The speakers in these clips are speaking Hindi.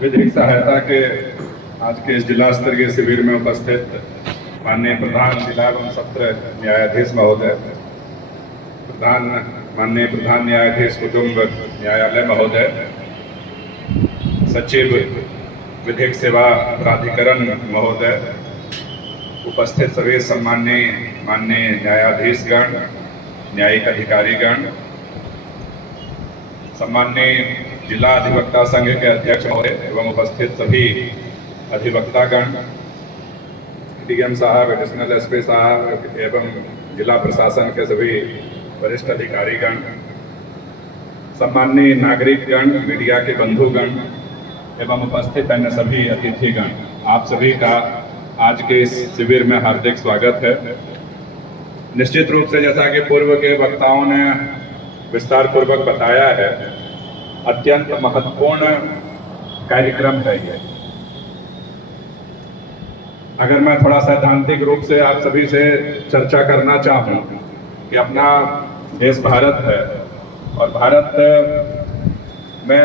विधिक सहायता के आज के इस जिला स्तरीय शिविर में उपस्थित माननीय प्रधान जिला एवं सत्र न्यायाधीश महोदय, माननीय प्रधान न्यायाधीश कुटुंब न्यायालय महोदय, सचिव विधिक सेवा प्राधिकरण महोदय, उपस्थित सभी सम्माननीय माननीय न्यायाधीशगण, न्यायिक अधिकारीगण, सम्माननीय जिला अधिवक्ता संघ के अध्यक्ष महोदय एवं उपस्थित सभी अधिवक्तागण, डीएम साहब, एडिशनल एसपी साहब एवं जिला प्रशासन के सभी वरिष्ठ अधिकारीगण, सम्माननीय नागरिकगण, मीडिया के बंधुगण एवं उपस्थित अन्य सभी अतिथिगण, आप सभी का आज के इस शिविर में हार्दिक स्वागत है। निश्चित रूप से जैसा कि पूर्व के वक्ताओं ने विस्तार पूर्वक बताया है, अत्यंत महत्वपूर्ण कार्यक्रम है ये। अगर मैं थोड़ा सैद्धांतिक रूप से आप सभी से चर्चा करना चाहूँ कि अपना देश भारत है और भारत में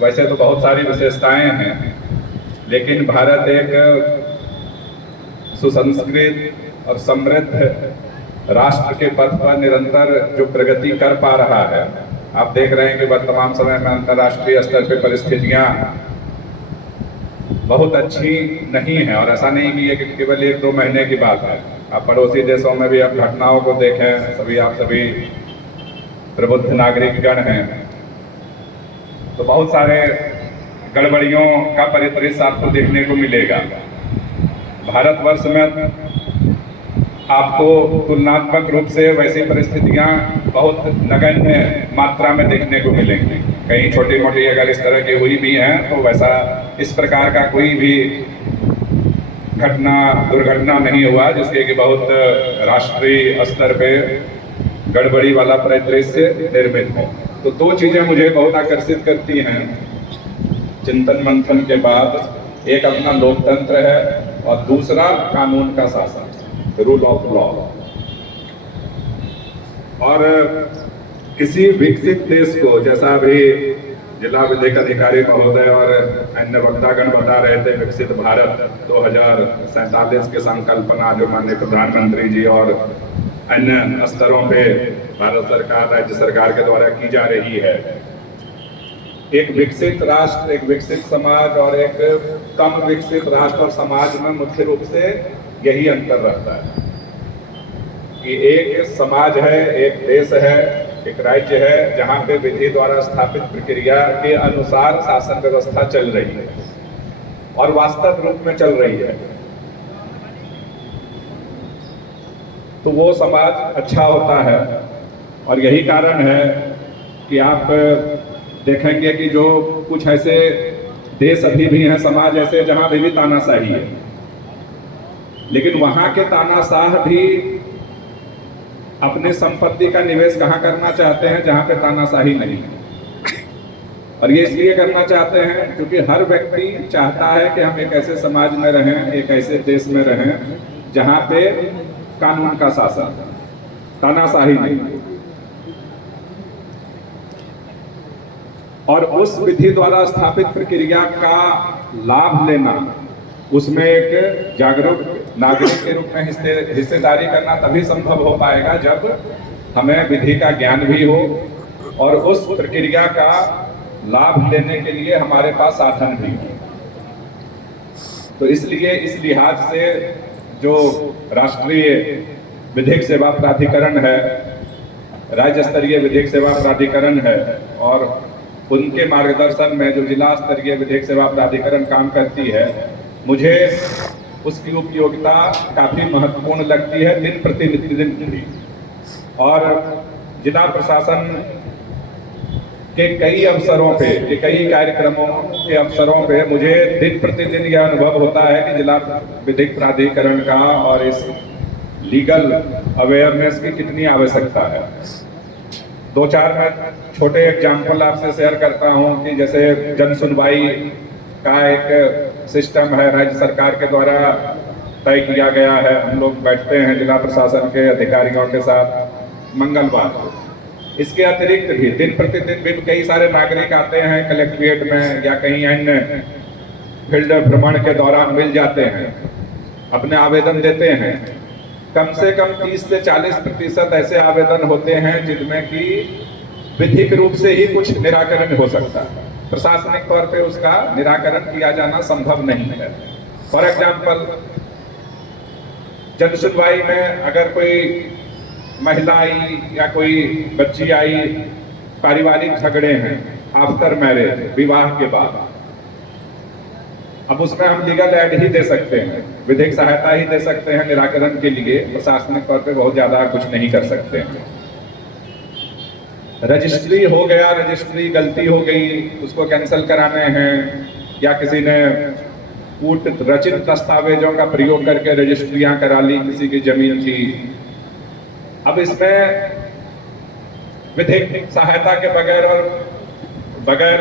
वैसे तो बहुत सारी विशेषताएं हैं, लेकिन भारत एक सुसंस्कृत और समृद्ध राष्ट्र के पथ पर निरंतर जो प्रगति कर पा रहा है। आप देख रहे हैं कि वर्तमान समय में अंतर्राष्ट्रीय स्तर पर परिस्थितियां बहुत अच्छी नहीं है, और ऐसा नहीं कि ये केवल 1-2 महीने की बात है। आप पड़ोसी देशों में भी अब घटनाओं को देखें, आप सभी प्रबुद्ध नागरिकगण हैं, तो बहुत सारे गड़बड़ियों का परिदृश्य आपको देखने को मिलेगा। भारतवर्ष में आपको तुलनात्मक रूप से वैसी परिस्थितियां बहुत नगण्य मात्रा में देखने को मिलेंगी। कहीं छोटी मोटी अगर इस तरह की हुई भी हैं, तो वैसा इस प्रकार का कोई भी दुर्घटना नहीं हुआ जिसके कि बहुत राष्ट्रीय स्तर पे गड़बड़ी वाला परिदृश्य निर्मित हो। तो 2 चीजें मुझे बहुत आकर्षित करती हैं चिंतन मंथन के बाद। एक अपना लोकतंत्र है और दूसरा कानून का शासन, रूल ऑफ लॉ। और किसी विकसित देश को, जैसा अभी जिला विधिक अधिकारी महोदय और अन्य वक्तागण बता रहे थे, विकसित भारत 2047 की संकल्पना जो माननीय प्रधानमंत्री जी और अन्य स्तरों पे भारत सरकार, राज्य सरकार के द्वारा की जा रही है। एक विकसित राष्ट्र, एक विकसित समाज और एक कम विकसित राष्ट्र और समाज में मुख्य रूप से यही अंतर रहता है कि एक समाज है, एक देश है, एक राज्य है जहाँ पे विधि द्वारा स्थापित प्रक्रिया के अनुसार शासन व्यवस्था चल रही है और वास्तव रूप में चल रही है। तो वो समाज अच्छा होता है। और यही कारण है कि आप देखेंगे कि जो कुछ ऐसे देश अभी भी हैं, समाज ऐसे जहां अभी भी तानाशाही है, लेकिन वहां के तानाशाह भी अपने संपत्ति का निवेश कहां करना चाहते हैं जहां पे तानाशाही नहीं है। और ये इसलिए करना चाहते हैं क्योंकि हर व्यक्ति चाहता है कि हम एक ऐसे समाज में रहें, एक ऐसे देश में रहें जहां पे कानून का शासन, तानाशाही नहीं। और उस विधि द्वारा स्थापित प्रक्रिया का लाभ लेना, उसमें एक जागरूक नागरिक के रूप में हिस्सेदारी करना तभी संभव हो पाएगा जब हमें विधि का ज्ञान भी हो और उस प्रक्रिया का लाभ लेने के लिए हमारे पास साधन भी हो। तो इसलिए इस लिहाज से जो राष्ट्रीय विधिक सेवा प्राधिकरण है, राज्य स्तरीय विधिक सेवा प्राधिकरण है, और उनके मार्गदर्शन में जो जिला स्तरीय विधिक सेवा प्राधिकरण काम करती है, मुझे उसकी उपयोगिता काफ़ी महत्वपूर्ण लगती है दिन प्रतिदिन भी। और जिला प्रशासन के कई अवसरों पे, के कई कार्यक्रमों के अवसरों पे मुझे दिन प्रतिदिन यह अनुभव होता है कि जिला विधिक प्राधिकरण का और इस लीगल अवेयरनेस की कितनी आवश्यकता है। 2-4 मैं छोटे एग्जाम्पल आपसे शेयर करता हूँ कि जैसे जन सुनवाई का एक सिस्टम है, राज्य सरकार के द्वारा तय किया गया है। हम लोग बैठते हैं जिला प्रशासन के अधिकारियों के साथ मंगलवार को, इसके अतिरिक्त भी दिन प्रतिदिन भी कई सारे नागरिक आते हैं कलेक्ट्रेट में या कहीं अन्य फील्ड भ्रमण के दौरान मिल जाते हैं, अपने आवेदन देते हैं। कम से कम 30 से 40% ऐसे आवेदन होते हैं जिनमें कि विधिक रूप से ही कुछ निराकरण हो सकता है, प्रशासनिक तौर पे उसका निराकरण किया जाना संभव नहीं है। फॉर एग्जाम्पल, जन सुनवाई में अगर कोई महिला आई या कोई बच्ची आई, पारिवारिक झगड़े हैं आफ्टर मैरिज, विवाह के बाद, अब उसमें हम लीगल एड ही दे सकते हैं, विधिक सहायता ही दे सकते हैं निराकरण के लिए, प्रशासनिक तौर पे बहुत ज्यादा कुछ नहीं कर सकते हैं। रजिस्ट्री हो गया, रजिस्ट्री गलती हो गई, उसको कैंसिल कराने हैं, या किसी ने कूट रचित दस्तावेजों का प्रयोग करके रजिस्ट्रियां करा ली किसी की जमीन की। अब इसमें विधिक सहायता के बगैर और बगैर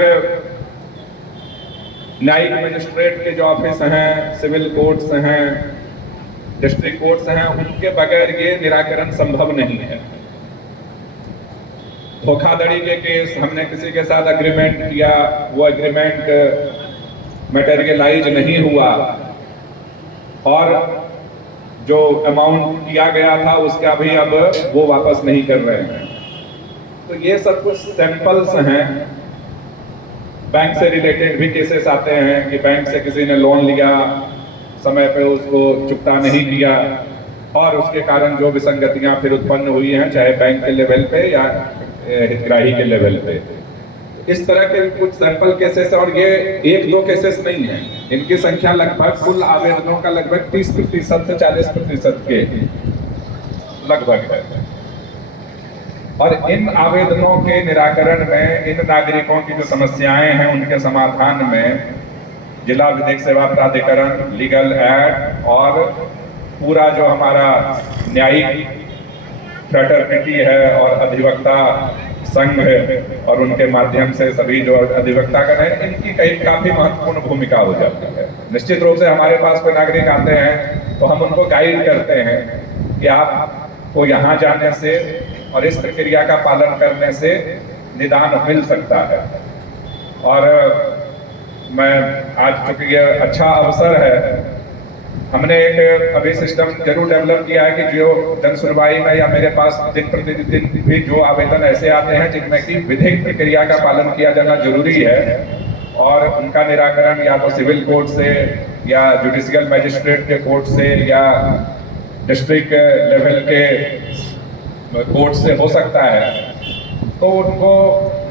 न्यायिक मजिस्ट्रेट के जो ऑफिस हैं, सिविल कोर्ट्स हैं, डिस्ट्रिक्ट कोर्ट्स हैं, उनके बगैर ये निराकरण संभव नहीं है। धोखाधड़ी के केस, हमने किसी के साथ एग्रीमेंट किया, वो एग्रीमेंट मटेरियलाइज नहीं हुआ और जो अमाउंट किया गया था उसका भी अब वो वापस नहीं कर रहे हैं। तो ये सब कुछ सैंपल्स हैं। बैंक से रिलेटेड भी केसेस आते हैं कि बैंक से किसी ने लोन लिया, समय पे उसको चुकता नहीं किया और उसके कारण जो विसंगतियां फिर उत्पन्न हुई हैं, चाहे बैंक के लेवल पे या हितग्राही के लेवल पे। इस तरह के कुछ सैंपल केसेस, और ये 1-2 केसेस नहीं है, इनकी संख्या लगभग कुल आवेदनों का लगभग 30% से 40% के लगभग है। और इन आवेदनों के निराकरण में, इन नागरिकों की जो समस्याएं हैं उनके समाधान में जिला विधिक सेवा प्राधिकरण, लीगल एड और पूरा जो हमारा न्यायिक फ्रेटर्निटी है और अधिवक्ता संघ है और उनके माध्यम से सभी जो अधिवक्तागण हैं, इनकी कई काफी महत्वपूर्ण भूमिका हो जाती है। निश्चित रूप से हमारे पास कोई नागरिक आते हैं तो हम उनको गाइड करते हैं कि आपको यहाँ जाने से और इस प्रक्रिया का पालन करने से निदान मिल सकता है। और मैं आज चूंकि ये अच्छा अवसर है, हमने एक अभी सिस्टम जरूर डेवलप किया है कि जो जन सुनवाई में या मेरे पास दिन प्रतिदिन भी जो आवेदन ऐसे आते हैं जिनमें कि विधिक प्रक्रिया का पालन किया जाना जरूरी है और उनका निराकरण या तो सिविल कोर्ट से या जुडिशियल मजिस्ट्रेट के कोर्ट से या डिस्ट्रिक्ट लेवल के कोर्ट से हो सकता है, तो उनको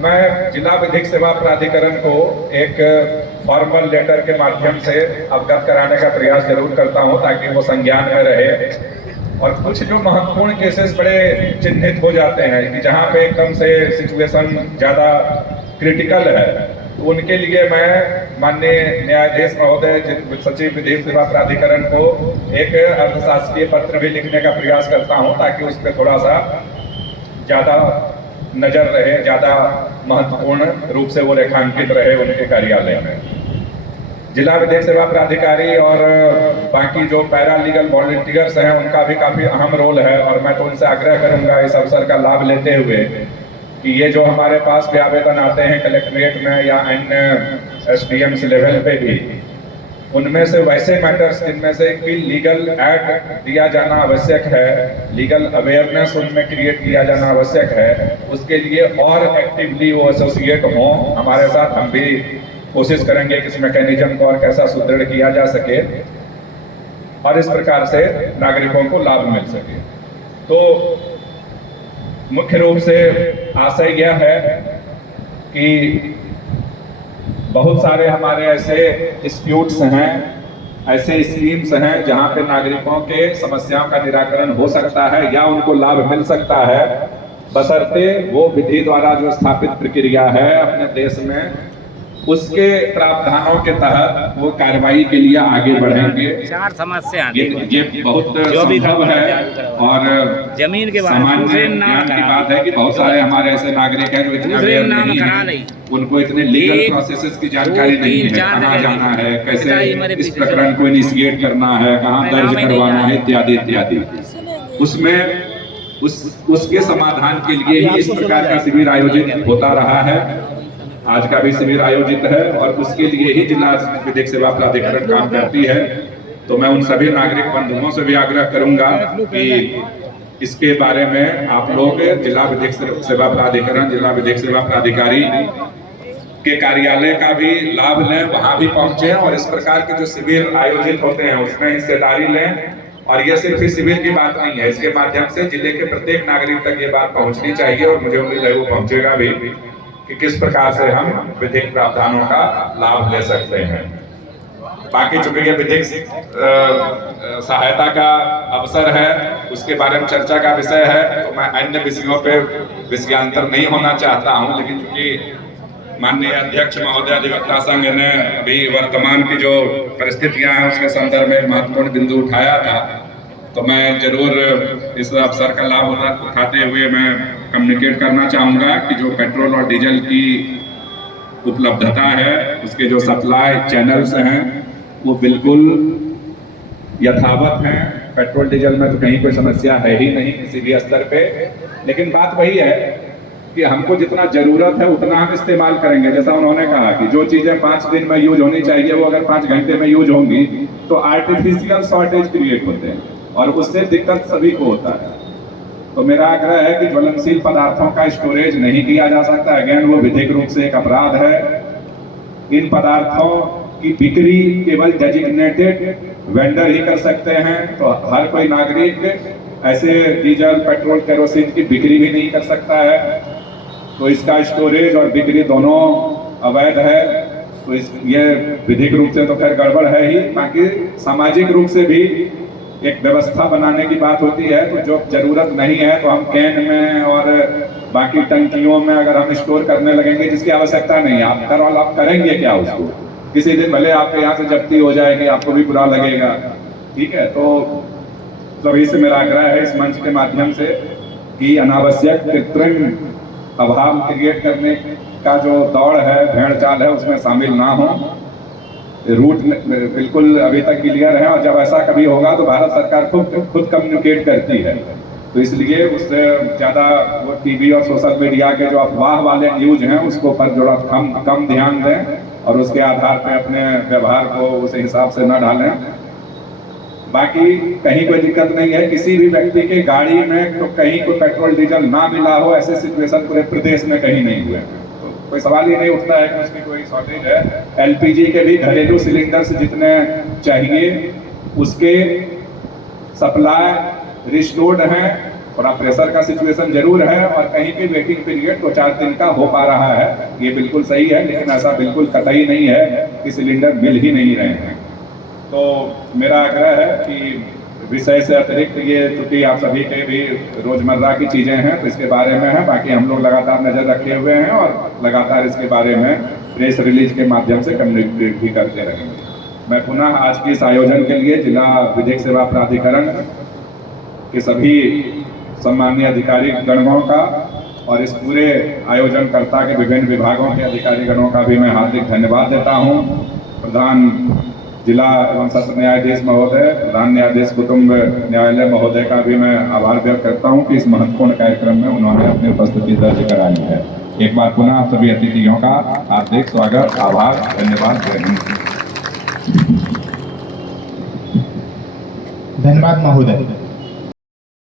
मैं जिला विधिक सेवा प्राधिकरण को एक फॉर्मल लेटर के माध्यम से अवगत कराने का प्रयास जरूर करता हूं ताकि वो संज्ञान में रहे। और कुछ जो महत्वपूर्ण केसेस बड़े चिन्हित हो जाते हैं कि जहां पे एकदम से सिचुएशन ज़्यादा क्रिटिकल है, तो उनके लिए मैं माननीय न्यायाधीश महोदय, सचिव विधिक सेवा प्राधिकरण को एक अर्थशास्त्रीय पत्र भी लिखने का प्रयास करता हूं ताकि उस पर थोड़ा सा ज़्यादा नजर रहे, ज़्यादा महत्वपूर्ण रूप से वो रेखांकित रहे उनके कार्यालय में। जिला विधिक सेवा प्राधिकारी और बाकी जो पैरा लीगल वॉलंटियर्स हैं उनका भी काफ़ी अहम रोल है और मैं तो उनसे आग्रह करूंगा इस अवसर का लाभ लेते हुए कि ये जो हमारे पास भी आवेदन आते हैं कलेक्ट्रेट में या अन्य SDMs लेवल पे भी, उनमें से वैसे मैटर्स जिनमें से कि लीगल एड दिया जाना आवश्यक है, लीगल अवेयरनेस उनमें क्रिएट किया जाना आवश्यक है, उसके लिए और एक्टिवली वो एसोसिएट हों हमारे साथ। हम भी कोशिश करेंगे कि इस मैकेनिज्म को और कैसा सुदृढ़ किया जा सके और इस प्रकार से नागरिकों को लाभ मिल सके। तो मुख्य रूप से आशय यह है कि बहुत सारे हमारे ऐसे डिस्प्यूट्स हैं, ऐसे स्कीम्स हैं जहां पे नागरिकों के समस्याओं का निराकरण हो सकता है या उनको लाभ मिल सकता है, बशर्ते वो विधि द्वारा जो स्थापित प्रक्रिया है अपने देश में उसके प्रावधानों के तहत वो कार्रवाई के लिए आगे बढ़ेंगे। 4 समस्या ये बहुत संभव है और जमीन के सामान्य ज्ञान की बात है कि बहुत सारे हमारे ऐसे नागरिक हैं जो इतने अवेयर नहीं हैं, उनको इतने लीगल प्रोसेसेस की जानकारी नहीं है, कहाँ जाना है, कैसे इस प्रकरण को इनिशिएट करना है, कहाँ दर्ज करवाना है, इत्यादि इत्यादि। उसमें उसके समाधान के लिए ही इस प्रकार का शिविर आयोजित होता रहा है। आज का भी शिविर आयोजित है और उसके लिए ही जिला विधिक सेवा प्राधिकरण काम करती है। तो मैं उन सभी नागरिक बंधुओं से भी आग्रह करूंगा कि इसके बारे में आप लोग जिला विधिक सेवा प्राधिकरण, जिला विधिक सेवा प्राधिकारी के कार्यालय का भी लाभ लें, वहां भी पहुंचे और इस प्रकार के जो शिविर आयोजित होते हैं उसमें हिस्सेदारी लें। और यह सिर्फ इस शिविर की बात नहीं है, इसके माध्यम से जिले के प्रत्येक नागरिक तक ये बात पहुंचनी चाहिए और मुझे उम्मीद है वो पहुंचेगा भी कि किस प्रकार से हम विधिक प्रावधानों का लाभ ले सकते हैं। बाकी चूंकि ये विधिक सहायता का अवसर है, उसके बारे में चर्चा का विषय है, तो मैं अन्य विषयों पे विषयांतर नहीं होना चाहता हूं। लेकिन चूंकि माननीय अध्यक्ष महोदय अधिवक्ता संघ ने अभी वर्तमान की जो परिस्थितियां हैं उसके संदर्भ में महत्वपूर्ण बिंदु उठाया था, तो मैं जरूर इस अवसर का लाभ उठाते हुए मैं कम्युनिकेट करना चाहूँगा कि जो पेट्रोल और डीजल की उपलब्धता है, उसके जो सप्लाई चैनल्स हैं वो बिल्कुल यथावत हैं। पेट्रोल डीजल में तो कहीं कोई समस्या है ही नहीं किसी भी स्तर पे। लेकिन बात वही है कि हमको जितना जरूरत है उतना हम इस्तेमाल करेंगे। जैसा उन्होंने कहा कि जो चीजें 5 दिन में यूज होनी चाहिए वो अगर 5 घंटे में यूज होंगी तो आर्टिफिशियल शॉर्टेज क्रिएट होते हैं और उससे दिक्कत सभी को होता है। तो मेरा आग्रह है कि ज्वलनशील पदार्थों का स्टोरेज नहीं किया जा सकता। अगेन वो विधिक रूप से एक अपराध है। इन पदार्थों की बिक्री केवल डेजिग्नेटेड वेंडर ही कर सकते हैं। तो हर कोई नागरिक ऐसे डीजल, पेट्रोल, केरोसिन की बिक्री भी नहीं कर सकता है। तो इसका स्टोरेज और बिक्री दोनों अवैध है। तो ये विधिक रूप से तो खैर गड़बड़ है ही, बाकी सामाजिक रूप से भी एक व्यवस्था बनाने की बात होती है। तो जो जरूरत नहीं है तो हम कैन में और बाकी टंकियों में अगर हम स्टोर करने लगेंगे जिसकी आवश्यकता नहीं है, आप करेंगे क्या उसको? किसी दिन भले आपके यहाँ से जब्ती हो जाएगी, आपको भी बुरा लगेगा। ठीक है, तो सभी से मेरा आग्रह है इस मंच के माध्यम से कि अनावश्यक कृत्रिम अभाव क्रिएट करने का जो दौड़ है, भेड़ चाल है, उसमें शामिल ना हो। रूट बिल्कुल अभी तक क्लियर है और जब ऐसा कभी होगा तो भारत सरकार खुद कम्युनिकेट करती है। तो इसलिए उससे ज़्यादा वो टीवी और सोशल मीडिया के जो अफवाह वाले न्यूज हैं उसको पर थोड़ा कम ध्यान दें और उसके आधार पर अपने व्यवहार को उस हिसाब से न डालें। बाकी कहीं कोई दिक्कत नहीं है। किसी भी व्यक्ति के गाड़ी में तो कहीं कोई पेट्रोल डीजल ना मिला हो, ऐसे सिचुएशन पूरे प्रदेश में कहीं नहीं हुए। तो कोई सवाल ही नहीं उठता है कि उसकी कोई शॉर्टेज है। एलपीजी के भी घरेलू सिलेंडर्स जितने चाहिए उसके सप्लाई रिस्टोर्ड हैं और प्रेशर का सिचुएशन जरूर है और कहीं भी वेटिंग पीरियड 2-4 दिन का हो पा रहा है। ये बिल्कुल सही है, लेकिन ऐसा बिल्कुल कतई नहीं है कि सिलेंडर मिल ही नहीं रहे हैं। तो मेरा आग्रह है कि विषय से अतिरिक्त ये चूंकि आप सभी के भी रोजमर्रा की चीजें हैं तो इसके बारे में है। बाकी हम लोग लगातार नजर रखे हुए हैं और लगातार इसके बारे में प्रेस रिलीज के माध्यम से कम्युनिकेट भी करते रहेंगे। मैं पुनः आज के इस आयोजन के लिए जिला विधिक सेवा प्राधिकरण के सभी सम्मानीय अधिकारी गणों का और इस पूरे आयोजनकर्ता के विभिन्न विभागों के अधिकारी गणों का भी मैं हार्दिक धन्यवाद देता हूँ। प्रधान जिला एवं सत्र न्यायाधीश महोदय, प्रधान न्यायाधीश कुटुंब न्यायालय महोदय का भी मैं आभार व्यक्त करता हूं कि इस महत्वपूर्ण कार्यक्रम में उन्होंने अपनी उपस्थिति दर्ज कराई है। एक बार पुनः आप सभी अतिथियों का हार्दिक स्वागत, आभार, धन्यवाद। धन्यवाद महोदय।